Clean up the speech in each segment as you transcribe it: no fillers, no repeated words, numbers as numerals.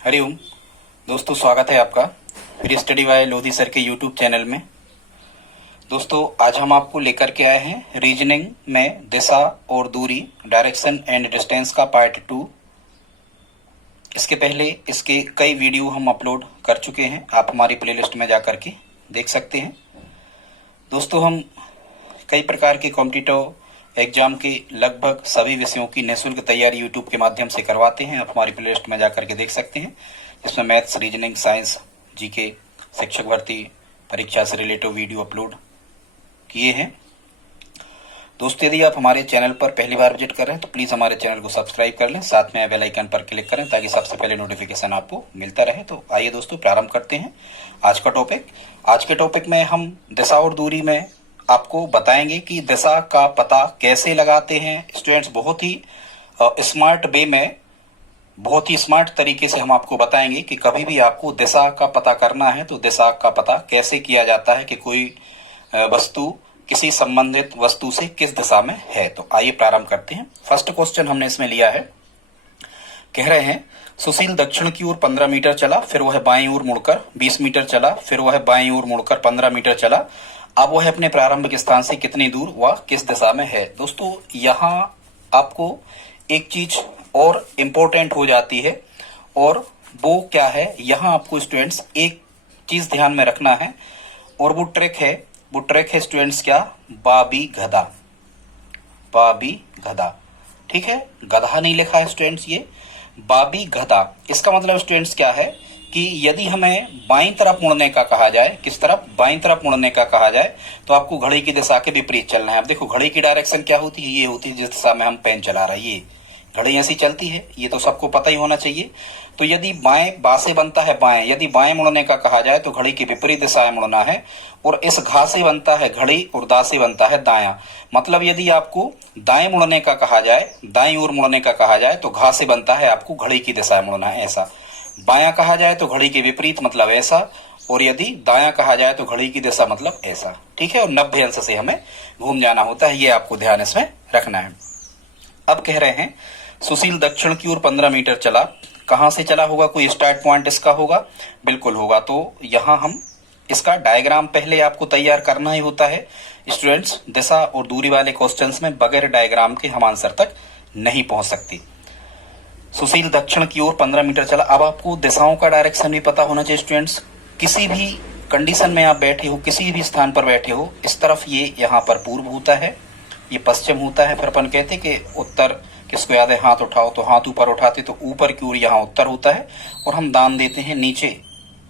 हरिओम दोस्तों, स्वागत है आपका फिर स्टडी बाय लोधी सर के यूट्यूब चैनल में। दोस्तों, आज हम आपको लेकर के आए हैं रीजनिंग में दिशा और दूरी, डायरेक्शन एंड डिस्टेंस का पार्ट 2। इसके पहले इसके कई वीडियो हम अपलोड कर चुके हैं, आप हमारी प्लेलिस्ट में जाकर के देख सकते हैं। दोस्तों, हम कई प्रकार के कॉम्पिटिटिव एग्जाम के लगभग सभी विषयों की निःशुल्क तैयारी यूट्यूब के माध्यम से करवाते हैं, आप हमारी प्लेलिस्ट में जाकर के देख सकते हैं। इसमें मैथ्स, रीजनिंग, साइंस, जीके, शिक्षक भर्ती परीक्षा से रिलेटेड वीडियो अपलोड किए हैं। दोस्तों, यदि आप हमारे चैनल पर पहली बार विजिट कर रहे हैं तो प्लीज़ हमारे चैनल को सब्सक्राइब कर लें, साथ में बेल आइकन पर क्लिक करें ताकि सबसे पहले नोटिफिकेशन आपको मिलता रहे। तो आइए दोस्तों, प्रारंभ करते हैं आज का टॉपिक। आज के टॉपिक में हम दिशा और दूरी में आपको बताएंगे कि दिशा का पता कैसे लगाते हैं। स्टूडेंट्स, बहुत ही स्मार्ट वे में, बहुत ही स्मार्ट तरीके से हम आपको बताएंगे कि कभी भी आपको दिशा का पता करना है तो दिशा का पता कैसे किया जाता है कि कोई वस्तु किसी संबंधित वस्तु से किस दिशा में है। तो आइए प्रारंभ करते हैं। फर्स्ट क्वेश्चन हमने इसमें लिया है, कह रहे हैं सुशील दक्षिण की ओर 15 मीटर चला, फिर वह बाईं ओर मुड़कर 20 मीटर चला, फिर वह बाईं ओर मुड़कर 15 मीटर चला। अब वह अपने प्रारंभिक स्थान से कितनी दूर व किस दिशा में है। दोस्तों, यहाँ आपको एक चीज और इम्पोर्टेंट हो जाती है, और वो क्या है, यहाँ आपको स्टूडेंट्स एक चीज ध्यान में रखना है, और वो ट्रिक है स्टूडेंट्स क्या, बाबी गधा। बाबी गधा, ठीक है, गधा नहीं लिखा है स्टूडेंट्स, ये बाबी गधा। इसका मतलब स्टूडेंट्स क्या है कि यदि हमें बाईं तरफ मुड़ने का कहा जाए, किस तरफ, बाईं तरफ मुड़ने का कहा जाए, तो आपको घड़ी की दिशा के विपरीत चलना है। अब देखो, घड़ी की डायरेक्शन क्या होती है, ये होती है जिस दिशा में हम पेन चला रहे हैं, ये घड़ी ऐसी चलती है, ये तो सबको पता ही होना चाहिए। तो यदि बाएं बा से बनता है बाएं, यदि बाएं मुड़ने का कहा जाए तो घड़ी की विपरीत दिशा में मुड़ना है, और इस घा से बनता है घड़ी और दा से बनता है दायां। मतलब यदि आपको दाएं मुड़ने का कहा जाए, दाईं ओर मुड़ने का कहा जाए तो घा से बनता है आपको घड़ी की दिशा में मुड़ना है, ऐसा। बायां कहा जाए तो घड़ी के विपरीत मतलब ऐसा, और यदि दायां कहा जाए तो घड़ी की दिशा मतलब ऐसा, ठीक है। और 90 अंश से हमें घूम जाना होता है, ये आपको ध्यान इसमें रखना है। अब कह रहे हैं सुशील दक्षिण की ओर 15 मीटर चला, कहां से चला होगा, कोई स्टार्ट पॉइंट इसका होगा, बिल्कुल होगा। तो यहां हम इसका डायग्राम पहले आपको तैयार करना ही होता है स्टूडेंट्स। दिशा और दूरी वाले क्वेश्चंस में बगैर डायग्राम के हम आंसर तक नहीं पहुंच सकती। सुशील दक्षिण की ओर 15 मीटर चला। अब आपको दिशाओं का डायरेक्शन भी पता होना चाहिए स्टूडेंट्स। किसी भी कंडीशन में आप बैठे हो, किसी भी स्थान पर बैठे हो, इस तरफ ये यहाँ पर पूर्व होता है, ये पश्चिम होता है। फिर अपन कहते कि उत्तर, किसको याद है, हाथ उठाओ, तो हाथ ऊपर उठाते तो ऊपर की ओर यहाँ उत्तर होता है, और हम दान देते हैं नीचे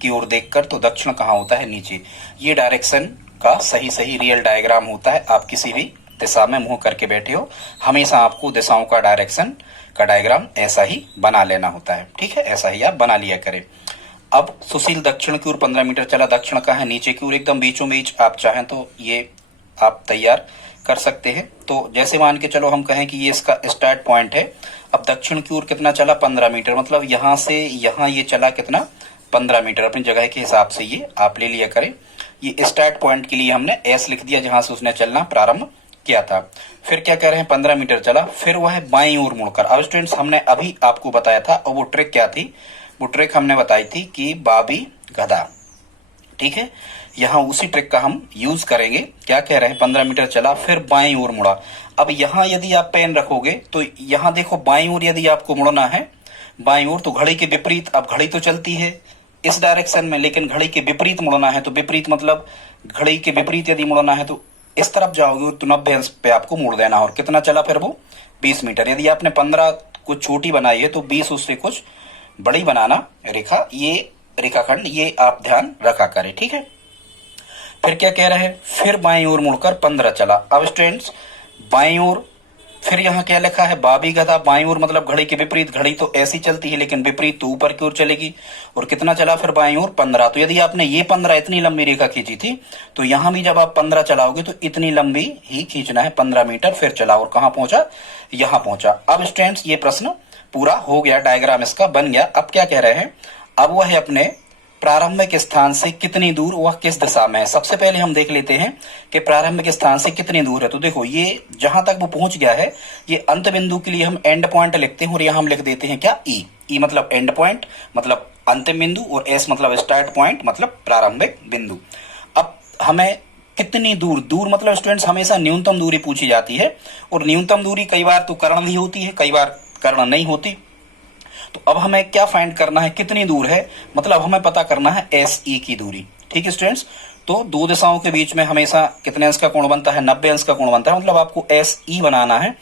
की ओर देखकर, तो दक्षिण कहाँ होता है, नीचे। ये डायरेक्शन का सही रियल डायग्राम होता है। आप किसी भी दिशा में मुंह करके बैठे हो, हमेशा आपको दिशाओं का डायरेक्शन का डायग्राम ऐसा ही बना लेना होता है, ठीक है, ऐसा ही आप बना लिया करें। अब सुशील दक्षिण की ओर 15 मीटर चला, दक्षिण का है नीचे की ओर, एकदम बीचों बीच। आप चाहें तो ये आप तैयार कर सकते हैं। तो जैसे मान के चलो हम कहें कि ये इसका स्टार्ट पॉइंट है। अब दक्षिण की ओर कितना चला, 15 मीटर, मतलब यहाँ से यहाँ ये चला कितना, 15 मीटर। अपनी जगह के हिसाब से ये आप ले लिया करें। ये स्टार्ट पॉइंट के लिए हमने एस लिख दिया, जहां से उसने चलना प्रारंभ किया था। फिर क्या कह रहे हैं, 15 मीटर चला, फिर वह बाईं ओर मुड़कर। अब स्टूडेंट्स, हमने अभी आपको बताया था, और वो ट्रिक क्या थी, वो ट्रिक हमने बताई थी कि बाबी गधा, ठीक है। यहाँ उसी ट्रिक का हम यूज करेंगे। क्या कह रहे हैं, 15 मीटर चला, फिर बाईं ओर मुड़ा। अब यहाँ यदि आप पेन रखोगे तो यहाँ देखो, बाईं ओर यदि आपको मुड़ना है, बाईं ओर, तो घड़ी के विपरीत। अब घड़ी तो चलती है इस डायरेक्शन में, लेकिन घड़ी के विपरीत मुड़ना है, तो विपरीत मतलब घड़ी के विपरीत यदि मुड़ना है तो इस तरफ जाओगे, तो 90 अंश पे आपको मोड़ देना। और कितना चला फिर वो, 20 मीटर। यदि आपने 15 कुछ छोटी बनाई है तो 20 उससे कुछ बड़ी बनाना रेखा, ये रेखाखंड, ये आप ध्यान रखा करें, ठीक है। फिर क्या कह रहे हैं, फिर बाईं ओर मुड़कर 15 चला। अब स्टूडेंट्स, बाईं ओर, फिर यहाँ क्या लिखा है, बाबी गधा, बाईं ओर मतलब घड़ी के विपरीत। घड़ी तो ऐसी चलती है, लेकिन विपरीत तो ऊपर की ओर चलेगी। और कितना चला फिर बाईं ओर, 15। तो यदि आपने ये 15 इतनी लंबी रेखा खींची थी, तो यहाँ भी जब आप 15 चलाओगे तो इतनी लंबी ही खींचना है, 15 मीटर। फिर चला और कहाँ पहुंचा, यहाँ पहुंचा। अब स्टूडेंट्स, ये प्रश्न पूरा हो गया, डायग्राम इसका बन गया। अब क्या कह रहे हैं, अब वह अपने प्रारंभिक स्थान से कितनी दूर वह किस दिशा में है। सबसे पहले हम देख लेते हैं कि प्रारंभिक स्थान से कितनी दूर है। तो देखो ये जहां तक वो पहुंच गया है, ये अंत बिंदु के लिए हम एंड पॉइंट लिखते हैं और यहां हम लिख देते हैं क्या, ई। ई मतलब एंड पॉइंट मतलब अंतिम बिंदु, और एस मतलब स्टार्ट पॉइंट मतलब प्रारंभिक बिंदु। अब हमें कितनी दूर, दूर मतलब स्टूडेंट्स हमेशा न्यूनतम दूरी पूछी जाती है, और न्यूनतम दूरी कई बार तो कर्ण भी होती है, कई बार कर्ण नहीं होती। तो अब हमें क्या फाइंड करना है, कितनी दूर है, मतलब हमें पता करना है एस ई की दूरी। ठीक है स्टूडेंट्स, तो दो दिशाओं के बीच में हमेशा कितने अंश का कोण बनता है, 90 अंश का कोण बनता है, मतलब आपको एस ई बनाना है।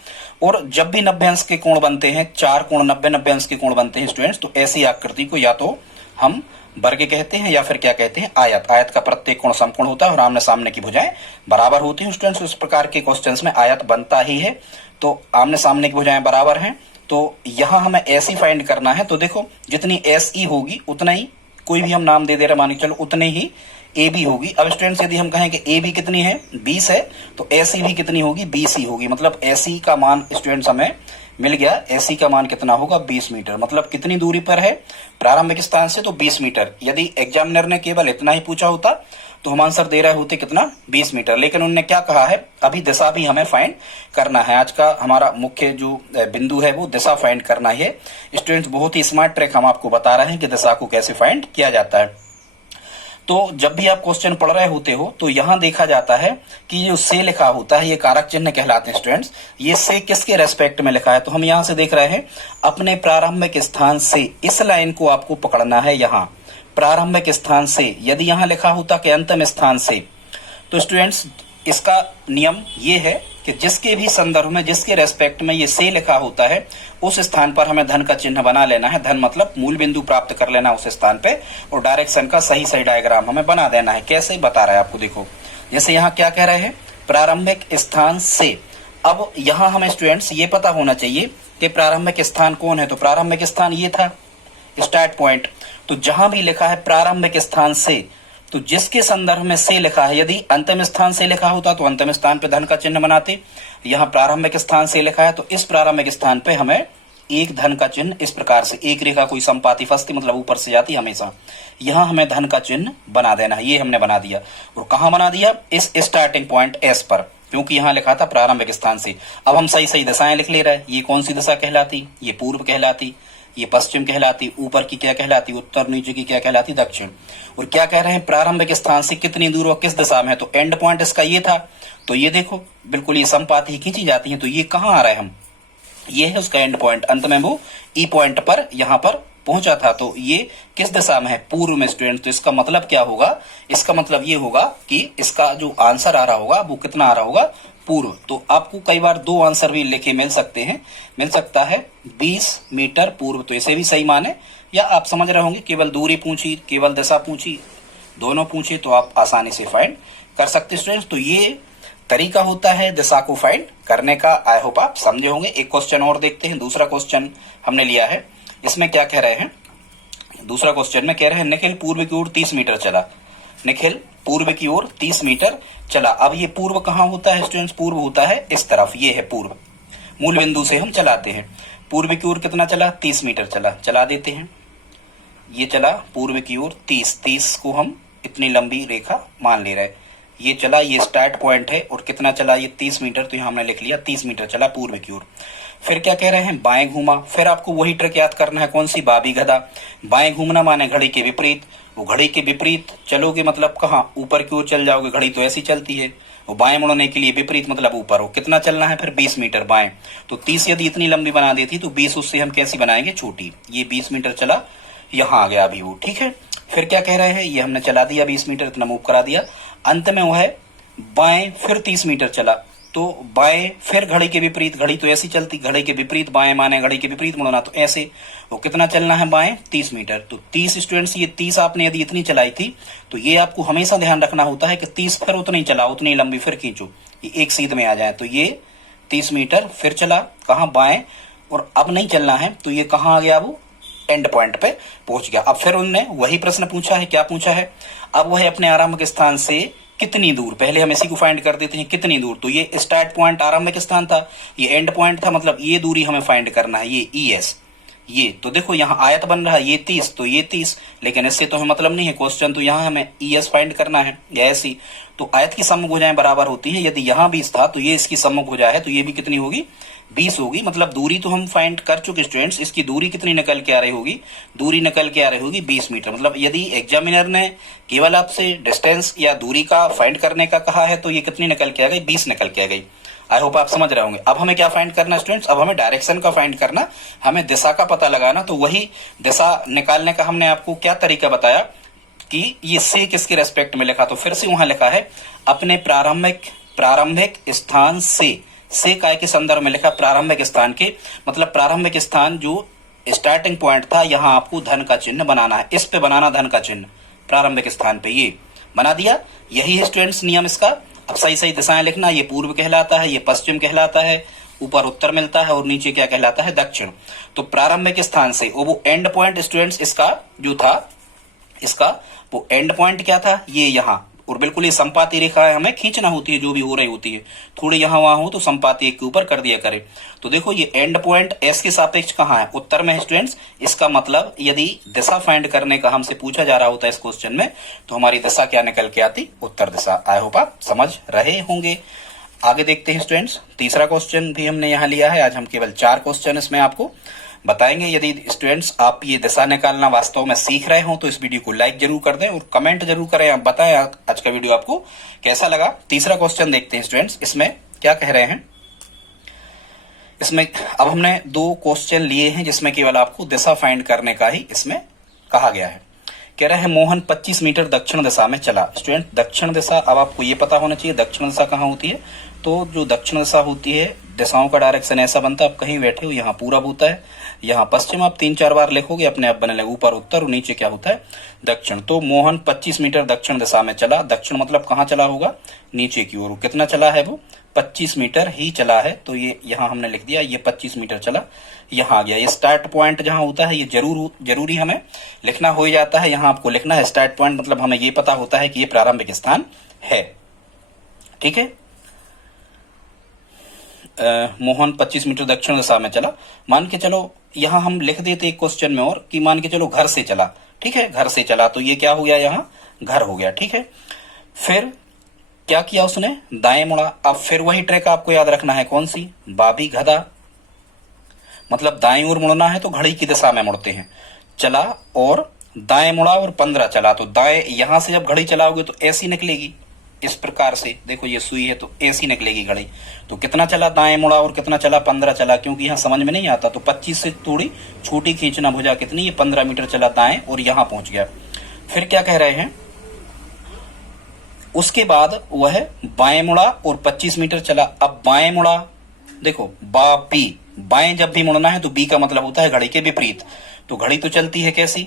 और जब भी 90 अंश के कोण बनते हैं, चार कोण 90 अंश के कोण बनते हैं स्टूडेंट्स, तो ऐसी आकृति को या तो हम वर्ग कहते हैं या फिर क्या कहते हैं, आयत। आयत का प्रत्येक कोण समकोण होता है और आमने सामने की भुजाएं बराबर होती हैं स्टूडेंट्स। इस प्रकार के क्वेश्चंस में आयत बनता ही है, तो आमने सामने की भुजाएं बराबर हैं। तो यहां हमें ऐसी फाइंड करना है। तो देखो जितनी एस ई होगी उतना ही, कोई भी हम नाम दे दे रहे मान के चलो, उतने ही ए बी होगी। अब स्टूडेंट्स यदि हम कहें कि ए बी कितनी है, 20 है, तो एस ई भी कितनी होगी, 20 ही होगी। मतलब एस ई का मान स्टूडेंट्स हमें मिल गया, एस ई का मान कितना होगा, 20 मीटर। मतलब कितनी दूरी पर है प्रारंभिक स्थान से, तो 20 मीटर। यदि एग्जामिनर ने केवल इतना ही पूछा होता तो हम आंसर दे रहे होते कितना, 20 मीटर। लेकिन उन्होंने क्या कहा है, अभी दिशा भी हमें फाइंड करना है। आज का हमारा मुख्य जो बिंदु है वो दिशा फाइंड करना है। स्टूडेंट्स बहुत ही स्मार्ट ट्रिक हम आपको बता रहे हैं कि दिशा को कैसे फाइंड किया जाता है। तो जब भी आप क्वेश्चन पढ़ रहे होते हो तो यहां देखा जाता है कि जो से लिखा होता है ये कारक चिन्ह कहलाते हैं स्टूडेंट्स। ये से किसके रेस्पेक्ट में लिखा है, तो हम यहां से देख रहे हैं अपने प्रारंभिक स्थान से, इस लाइन को आपको पकड़ना है। यहां प्रारंभिक स्थान से, यदि यहां लिखा होता कि अंतिम स्थान से, तो स्टूडेंट्स इसका नियम ये है कि जिसके भी संदर्भ में, जिसके रेस्पेक्ट में ये से लिखा होता है, उस स्थान पर हमें धन का चिन्ह बना लेना है। धन मतलब मूल बिंदु प्राप्त कर लेना उस स्थान पे, और डायरेक्शन का सही सही डायग्राम हमें बना देना है। कैसे बता रहा है आपको, देखो जैसे यहाँ क्या कह रहे हैं, प्रारंभिक स्थान से। अब यहाँ हमें स्टूडेंट्स ये पता होना चाहिए कि प्रारंभिक स्थान कौन है, तो प्रारंभिक स्थान ये था, स्टार्ट पॉइंट। तो जहां भी लिखा है प्रारंभिक स्थान से, तो जिसके संदर्भ में से लिखा है, यदि अंतिम स्थान से लिखा होता तो अंतिम स्थान पे धन का चिन्ह बनाते। यहाँ प्रारंभिक स्थान से लिखा है तो इस प्रारंभिक स्थान पे हमें एक धन का चिन्ह, इस प्रकार से एक रेखा कोई संपाती फंसती मतलब ऊपर से जाती हमेशा, यहाँ हमें धन का चिन्ह बना देना है। ये हमने बना दिया, और कहाँ बना दिया, इस स्टार्टिंग पॉइंट एस पर, क्योंकि यहाँ लिखा था प्रारंभिक स्थान से। अब हम सही सही दिशाएं लिख ले रहे हैं। ये कौन सी दिशा कहलाती, ये पूर्व कहलाती, ये पश्चिम कहलाती, ऊपर की क्या कहलाती, उत्तर, नीचे की क्या कहलाती, दक्षिण। और क्या कह रहे हैं, प्रारंभिक स्थान से कितनी दूर और किस दिशा में है, तो एंड पॉइंट इसका ये था। तो ये देखो बिल्कुल ये संपाती ही खींची जाती है, तो ये कहाँ आ रहा है, हम ये है उसका एंड पॉइंट। अंत में वो ई पॉइंट पर यहाँ पर पहुंचा था, तो ये किस दिशा में है, पूर्व में स्टूडेंट। तो इसका मतलब क्या होगा, इसका मतलब ये होगा कि इसका जो आंसर आ रहा होगा वो कितना आ रहा होगा, पूर्व। तो आपको कई बार दो आंसर भी लिखे मिल सकते हैं, मिल सकता है 20 मीटर पूर्व, तो इसे भी सही माने, या आप समझ रहे होंगे केवल दूरी पूछी, केवल दिशा पूछी, दोनों पूछे तो आप आसानी से फाइंड कर सकते स्टूडेंट्स। तो ये तरीका होता है दिशा को फाइंड करने का। आई होप आप समझे होंगे। एक क्वेश्चन और देखते हैं। दूसरा क्वेश्चन हमने लिया है, इसमें क्या कह रहे हैं, दूसरा क्वेश्चन में कह रहे हैं निखिल पूर्व की ओर 30 मीटर चला। निखिल पूर्व की ओर 30 मीटर चला। अब ये पूर्व कहाँ होता है स्टूडेंट्स, पूर्व होता है इस तरफ, ये है पूर्व, मूल बिंदु से हम चलाते हैं। पूर्व की ओर कितना चला, 30 मीटर चला, चला देते हैं। ये चला पूर्व की ओर 30 को हम इतनी लंबी रेखा मान ले रहे हैं। ये चला, ये स्टार्ट पॉइंट है, और कितना चला, ये 30 मीटर, तो यहाँ हमने लिख लिया 30 मीटर चला पूर्व की ओर। फिर क्या कह रहे हैं, बाएं घूमा। फिर आपको वही ट्रिक याद करना है, कौन सी, बाबी गधा। बाएं घूमना माने घड़ी के विपरीत, वो घड़ी के विपरीत चलोगे मतलब कहाँ, ऊपर की ओर चल जाओगे, घड़ी तो ऐसी चलती है। वो बाएं मुड़ने के लिए विपरीत मतलब ऊपर हो। कितना चलना है फिर, 20 मीटर बाएं। तो 30 यदि इतनी लंबी बना देती तो 20 उससे हम कैसी बनाएंगे, छोटी। ये 20 मीटर चला, यहाँ आ गया अभी वो, ठीक है। फिर क्या कह रहे हैं, ये हमने चला दिया 20 मीटर, इतना मूव करा दिया। अंत में वो है बाएं फिर 30 मीटर चला, तो बाएं फिर घड़ी के विपरीत, घड़ी तो ऐसी चलती, घड़ी के विपरीत बाएं माने घड़ी के विपरीत मुड़ना, तो ऐसे वो कितना चलना है, बाएं 30 मीटर। तो 30 स्टूडेंट्स, ये 30 आपने यदि इतनी चलाई थी तो ये आपको हमेशा ध्यान रखना होता है कि 30 फिर उतनी चलाओ, उतनी लंबी फिर खींचो, ये एक सीध में आ जाए। तो ये 30 मीटर फिर चला, कहाँ, बाएं, और अब नहीं चलना है, तो ये कहाँ आ गया, वो एंड पॉइंट पे पहुंच गया। अब फिर उन्होंने वही प्रश्न पूछा है, क्या पूछा है, अब वह अपने आरंभिक स्थान से कितनी दूर, पहले हम इसी को फाइंड कर देते हैं, कितनी दूर। तो ये स्टार्ट पॉइंट आरंभिक स्थान था, ये एंड पॉइंट था, मतलब ये दूरी हमें फाइंड करना है, ये ई एस, ये तो देखो यहाँ आयत बन रहा है ये 30, तो ये 30, लेकिन इससे तो हमें मतलब नहीं है, क्वेश्चन तो यहाँ हमें ES फाइंड करना है या ऐसी। तो आयत की सम्मुख भुजाएं बराबर होती है, यदि यहाँ 20 था तो ये इसकी सम्मुख भुजा है, तो ये भी कितनी होगी 20 होगी। मतलब दूरी तो हम फाइंड कर चुके स्टूडेंट्स, इसकी दूरी कितनी निकल के आ रही होगी, दूरी निकल के आ रही होगी 20 मीटर। मतलब यदि एग्जामिनर ने केवल आपसे डिस्टेंस या दूरी का फाइंड करने का कहा है तो ये कितनी निकल के आ गई, 20 निकल के आ गई। आई होप आप समझ रहे होंगे। अब हमें क्या फाइंड करना स्टूडेंट्स, अब हमें डायरेक्शन का फाइंड करना, हमें दिशा का पता लगाना। तो वही दिशा निकालने का हमने आपको क्या तरीका बताया कि ये से किसके रेस्पेक्ट में लिखा, तो फिर से वहां लिखा है अपने प्रारंभिक स्थान से काय के संदर्भ में लिखा, प्रारंभिक स्थान के मतलब प्रारंभिक स्थान जो स्टार्टिंग पॉइंट था, यहां आपको धन का चिन्ह बनाना है, इस पे बनाना धन का चिन्ह, प्रारंभिक स्थान पे ये बना दिया। यही है स्टूडेंट्स नियम इसका। अब सही सही दिशाएं लिखना, ये पूर्व कहलाता है, ये पश्चिम कहलाता है, ऊपर उत्तर मिलता है और नीचे क्या कहलाता है, दक्षिण। तो प्रारंभिक स्थान से वो एंड पॉइंट स्टूडेंट्स इसका जो था, इसका वो एंड पॉइंट क्या था, ये यहाँ, और बिल्कुल ये संपाती रेखा है, हमें खींचना होती है जो भी हो रही होती है, थोड़ी यहाँ वहां हो तो संपाती एक के ऊपर कर दिया करे। तो देखो ये एंड पॉइंट एस के सापेक्ष कहाँ है, उत्तर में है स्टूडेंट्स। इसका मतलब यदि दिशा फाइंड करने का हमसे पूछा जा रहा होता है इस क्वेश्चन में, तो हमारी दिशा क्या निकल के आती, उत्तर दिशा। आई होप आप समझ रहे होंगे। आगे देखते हैं स्टूडेंट्स, तीसरा क्वेश्चन भी हमने यहाँ लिया है। आज हम केवल 4 क्वेश्चन इसमें आपको बताएंगे। यदि स्टूडेंट्स आप ये दिशा निकालना वास्तव में सीख रहे हो तो इस वीडियो को लाइक जरूर कर दें और कमेंट जरूर करें, आप बताएं आज का वीडियो आपको कैसा लगा। तीसरा क्वेश्चन देखते हैं स्टूडेंट्स, इसमें क्या कह रहे हैं। इसमें अब हमने 2 क्वेश्चन लिए हैं जिसमें केवल आपको दिशा फाइंड करने का ही इसमें कहा गया है। कह रहे हैं मोहन 25 मीटर दक्षिण दिशा में चला। स्टूडेंट दक्षिण दिशा, अब आपको ये पता होना चाहिए दक्षिण दिशा कहाँ होती है। तो जो दक्षिण दिशा होती है, दिशाओं का डायरेक्शन ऐसा बनता है, आप कहीं बैठे हो यहाँ पूरब होता है, यहाँ पश्चिम, आप 3-4 बार लिखोगे अपने आप बनने लगे, ऊपर उत्तर और नीचे क्या होता है, दक्षिण। तो मोहन 25 मीटर दक्षिण दिशा में चला। दक्षिण मतलब कहाँ चला होगा, नीचे की ओर। कितना चला है वो, 25 मीटर ही चला है। तो ये यहाँ हमने लिख दिया, ये 25 मीटर चला, यहाँ आ गया। ये स्टार्ट पॉइंट जहाँ होता है, ये जरूरी हमें लिखना हो जाता है, यहाँ आपको लिखना है स्टार्ट पॉइंट, मतलब हमें ये पता होता है कि ये प्रारंभिक स्थान है। ठीक है, मोहन 25 मीटर दक्षिण दिशा में चला। मान के चलो यहाँ हम लिख देते एक क्वेश्चन में और कि मान के चलो घर से चला। ठीक है, घर से चला, तो ये क्या हो गया, यहाँ घर हो गया। ठीक है, फिर क्या किया उसने, दाएं मुड़ा। अब फिर वही ट्रैक आपको याद रखना है, कौन सी, बाबी गधा, मतलब दाएं ओर मुड़ना है तो घड़ी की दिशा में मुड़ते हैं। चला और दाएं मुड़ा और 15 चला, तो दाएं यहां से जब घड़ी चलाओगे तो ऐसी निकलेगी, इस प्रकार से। देखो ये सुई है तो ऐसी निकलेगी घड़ी। तो कितना चला, दाएं मुड़ा और कितना चला, 15 चला। क्योंकि यहाँ समझ में नहीं आता तो 25 से थोड़ी छोटी खींचना, भुजा कितनी, ये 15 मीटर चला दाएं और यहाँ पहुंच गया। फिर क्या कह रहे हैं, उसके बाद वह बाएं मुड़ा और 25 मीटर चला। अब बाएं मुड़ा, देखो बी, बाएं जब भी मुड़ना है तो बी का मतलब होता है घड़ी के विपरीत। तो घड़ी तो चलती है कैसी,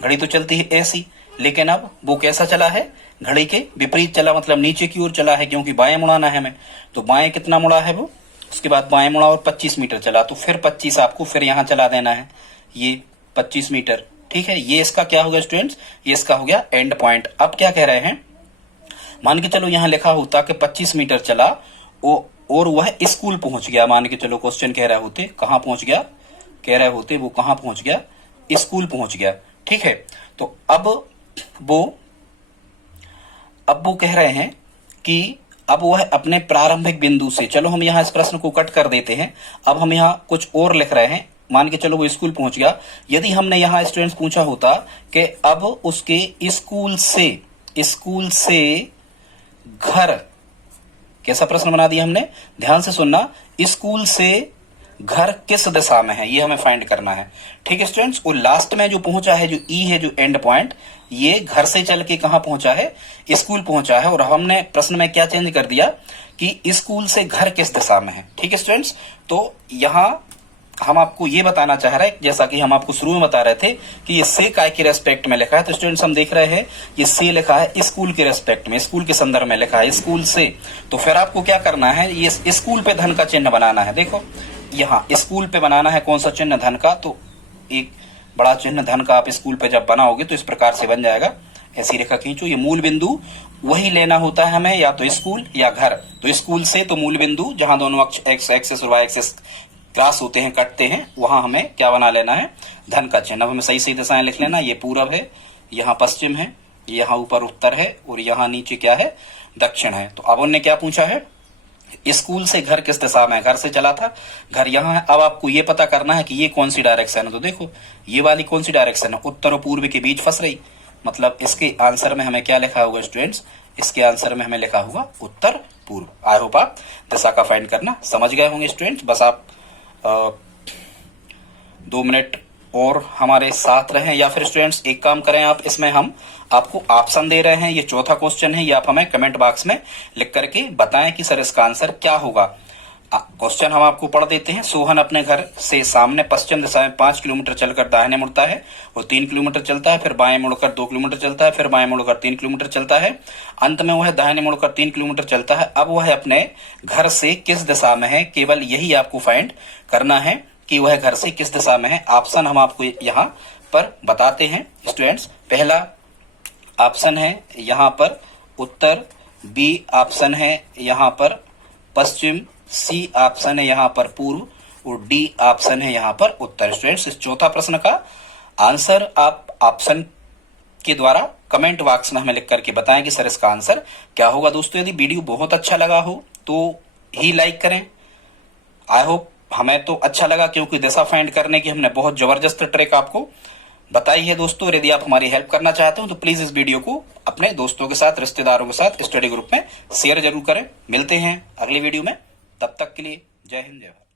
घड़ी तो चलती है ऐसी, लेकिन अब वो कैसा चला है, घड़ी के विपरीत चला, मतलब नीचे की ओर चला है, क्योंकि बाएं मुड़ाना है हमें। तो बाएं कितना मुड़ा है वो, उसके बाद बाएं मुड़ा और 25 मीटर चला। तो फिर 25 आपको फिर यहाँ चला देना है, ये 25 मीटर। ठीक है, ये इसका क्या हो गया स्टूडेंट्स, ये इसका हो गया एंड पॉइंट। अब क्या कह रहे हैं, मान के चलो यहाँ लिखा होता कि 25 मीटर चला और वह स्कूल पहुंच गया। मान के चलो क्वेश्चन कह रहे होते कहाँ पहुंच गया, कह रहे होते वो कहाँ पहुंच गया, स्कूल पहुंच गया। ठीक है, तो अब वो कह रहे हैं कि अब वह अपने प्रारंभिक बिंदु से, चलो हम यहाँ इस प्रश्न को कट कर देते हैं। अब हम यहाँ कुछ और लिख रहे हैं। मान के चलो वो स्कूल पहुंच गया। यदि हमने यहाँ स्टूडेंट्स पूछा होता कि अब उसके स्कूल से घर, कैसा प्रश्न बना दिया हमने, ध्यान से सुनना, स्कूल से घर किस दिशा में है, ये हमें फाइंड करना है। ठीक है स्टूडेंट्स, और लास्ट में जो पहुंचा है, जो ई है, जो एंड पॉइंट, ये घर से चल के कहां पहुंचा है, स्कूल पहुंचा है। और हमने प्रश्न में क्या चेंज कर दिया कि स्कूल से घर किस दिशा में है। ठीक है स्टूडेंट्स, तो यहां हम आपको ये बताना चाह रहे हैं, जैसा कि हम आपको शुरू में बता रहे थे कि ये से काय के रेस्पेक्ट में लिखा है। तो स्टूडेंट्स हम देख रहे हैं ये से लिखा है स्कूल के रेस्पेक्ट में, स्कूल के संदर्भ में लिखा है, स्कूल से। तो फिर आपको क्या करना है, ये स्कूल पे धन का चिन्ह बनाना है। देखो यहाँ स्कूल पे बनाना है कौन सा चिन्ह, धन का। तो एक बड़ा चिन्ह धन का आप स्कूल पे जब बनाओगे तो इस प्रकार से बन जाएगा, ऐसी रेखा खींचो। ये मूल बिंदु वही लेना होता है हमें, या तो स्कूल या घर। तो स्कूल से तो मूल बिंदु जहां दोनों अक्ष एक्स एक्सेस और वाई एक्सेस क्रॉस होते हैं, कटते हैं, वहां हमें क्या बना लेना है, धन का चिन्ह। अब हमें सही सही दिशाएं लिख लेना, ये पूरब है, यहाँ पश्चिम है, यहाँ ऊपर उत्तर है और यहाँ नीचे क्या है, दक्षिण है। तो अब उन्होंने क्या पूछा है, स्कूल से घर किस दिशा में है, घर से चला था, घर यहाँ है। अब आपको ये पता करना है कि ये कौन सी डायरेक्शन है। तो देखो ये वाली कौन सी डायरेक्शन है, उत्तर और पूर्व के बीच फंस रही, मतलब इसके आंसर में हमें क्या लिखा होगा स्टूडेंट्स, इसके आंसर में हमें लिखा होगा उत्तर पूर्व। आई होप आप दिशा का फाइंड करना समझ गए होंगे स्टूडेंट्स। बस आप 2 मिनट और हमारे साथ रहें, या फिर स्टूडेंट्स एक काम करें आप, इसमें हम आपको ऑप्शन दे रहे हैं, ये चौथा क्वेश्चन है, ये आप हमें कमेंट बॉक्स में लिख करके बताएं कि सर इसका आंसर क्या होगा। क्वेश्चन हम आपको पढ़ देते हैं। सोहन अपने घर से सामने पश्चिम दिशा में 5 किलोमीटर चलकर दाहिने मुड़ता है और 3 किलोमीटर चलता है, फिर बाएं मुड़कर 2 किलोमीटर चलता है, फिर बाएं मुड़कर 3 किलोमीटर चलता है, अंत में वह दाहिने मुड़कर 3 किलोमीटर चलता है। अब वह अपने घर से किस दिशा में है, केवल यही आपको फाइंड करना है कि वह घर से किस दिशा में है। ऑप्शन हम आपको यहाँ पर बताते हैं स्टूडेंट्स। पहला ऑप्शन है यहाँ पर उत्तर, बी ऑप्शन है यहाँ पर पश्चिम, सी ऑप्शन है यहाँ पर पूर्व और डी ऑप्शन है यहाँ पर उत्तर। स्टूडेंट्स इस चौथा प्रश्न का आंसर आप ऑप्शन के द्वारा कमेंट बॉक्स में हमें लिख करके बताएं कि सर इसका आंसर क्या होगा। दोस्तों यदि वीडियो बहुत अच्छा लगा हो तो ही लाइक करें। आई होप हमें तो अच्छा लगा, क्योंकि दिशा फाइंड करने की हमने बहुत जबरदस्त ट्रिक आपको बताई है दोस्तों। यदि आप हमारी हेल्प करना चाहते हो तो प्लीज इस वीडियो को अपने दोस्तों के साथ, रिश्तेदारों के साथ स्टडी ग्रुप में शेयर जरूर करें। मिलते हैं अगली वीडियो में, तब तक के लिए जय हिंद जय भारत।